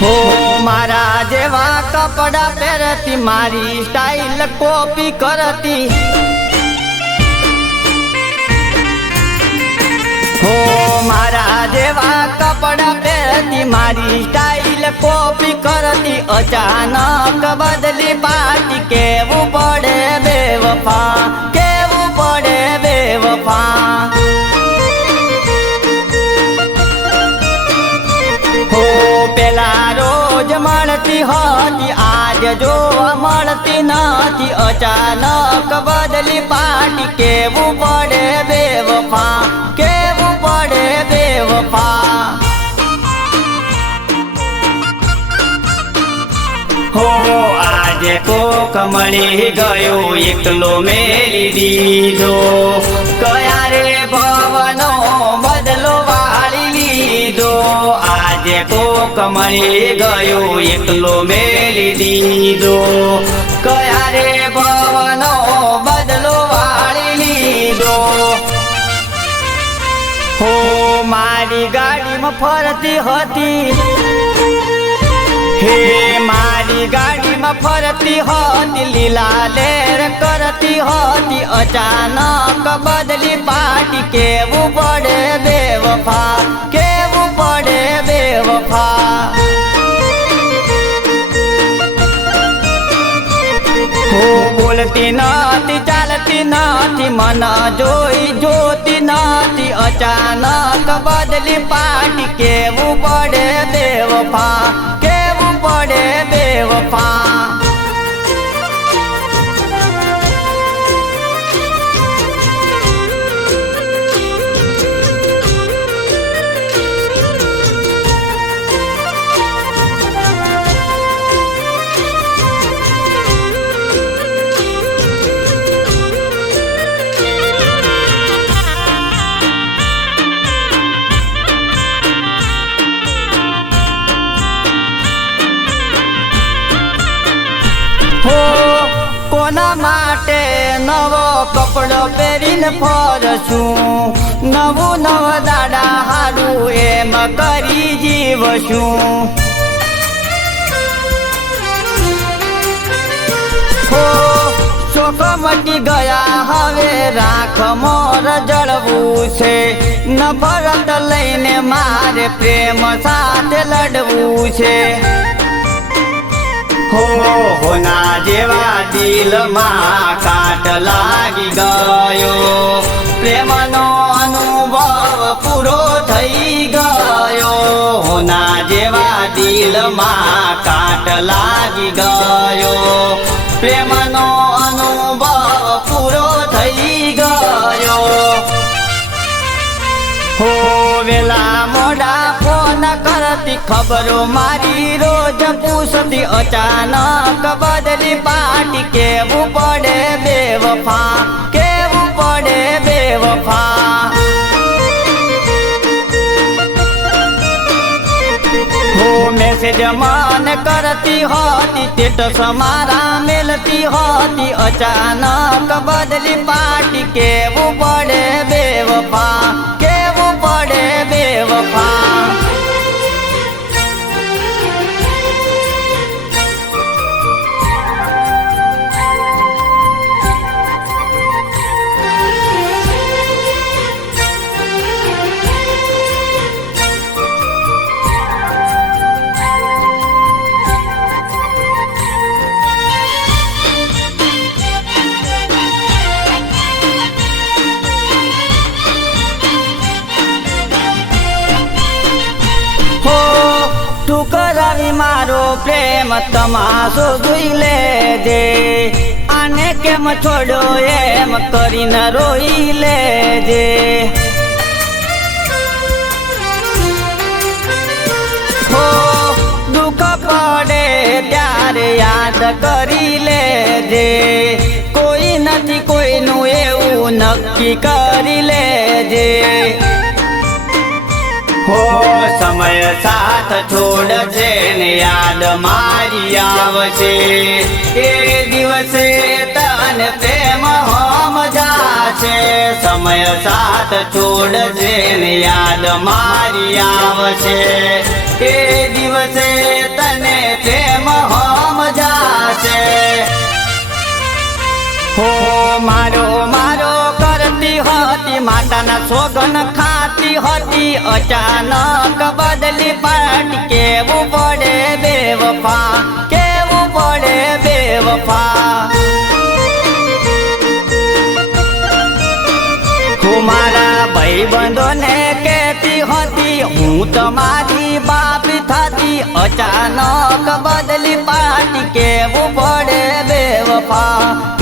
હો મારા જેવા કપડા પહેરતી, મારી સ્ટાઈલ કોપી કરતી. હો મારા જેવા કપડા પહેરતી, મારી સ્ટાઈલ કોપી કરતી. અચાનક બદલી પાટી કેવું પડે બેવફા, કેવું પડે બેવફા. પેલા રોજ મળતી હતી, આજ જોવા મળતી નથી. અચાનક બદલી પાટી કેવું પડે બેવફા, કેવું પડે બેવફા. હો આજે કોક મળી ગયો, એકલો મેલી દીધો. કયા કોક ગયો, એકલો મેલી દીધો. કયા રે ભવનો બદલો વાળી લીધો? હો, મારી ગાડીમાં ફરતી હતી. હે, મારી ગાડીમાં ફરતી હતી. લીલા લેર કરતી હતી. અચાનક બદલી પાટી. કેવું પડે બેવફા? બોલતી નથી ચાલતી નથી મન જોઈ જોતી નથી. અચાનક બદલી પાટી કેવું માટે નવો કપડો પહેરીને ફરશું. નવું નવ દાડા હારું એમ કરી જીવશું. શોખ મટી ગયા, હવે રાખ મોર જળવું છે. નફરત લઈને મારે પ્રેમ સાથે લડવું છે. હો હોના જેવા દિલમાં કાટ લાગી ગયો. પ્રેમનો અનુભવ પૂરો થઈ ગયો. હોના જેવા દિલમાં કાટ લાગી ગયો. પ્રેમનો અનુભવ પૂરો થઈ ગયો. હો વેલા ખબરો મારી રોજ પૂછતી અચાનક બદલી પાટી કેવું પડે બેવફા, કેવું પડે બેવફા? હો મેસેજ મન કરતી હતી સ્ટેટસ મારા મેલતી હતી, અચાનક બદલી પાટી કેવું પડે બેવફા, કેવું પડે બેવફા? તું કરાવી મારો પ્રેમ તમાશો જોઈ લેજે. આને કેમ છોડો એમ કરીને રોઈ લેજે. હો, દુઃખ પડે ત્યારે યાદ કરી લેજે. કોઈ નથી, કોઈનું એવું નક્કી કરી લેજે. હો, સમય સાથ છોડશે ને યાદ મારી આવશે એ દિવસે તન પ્રેમ હોમ જાશે સમય સાથ છોડશે ને યાદ મારી આવશે એ દિવસે તને પ્રેમ હોમ જાશે હો, મારો માતાના સોગન ખાતી હતી, અચાનક બદલી પાટ કેવું પડે બેવફા, કેવું પડે બેવફા. હું મારા ભાઈબંધોને કહેતી હતી, હું તમારી બાપ થતી, અચાનક બદલી પાટ કેવું પડે બેવફા કેવું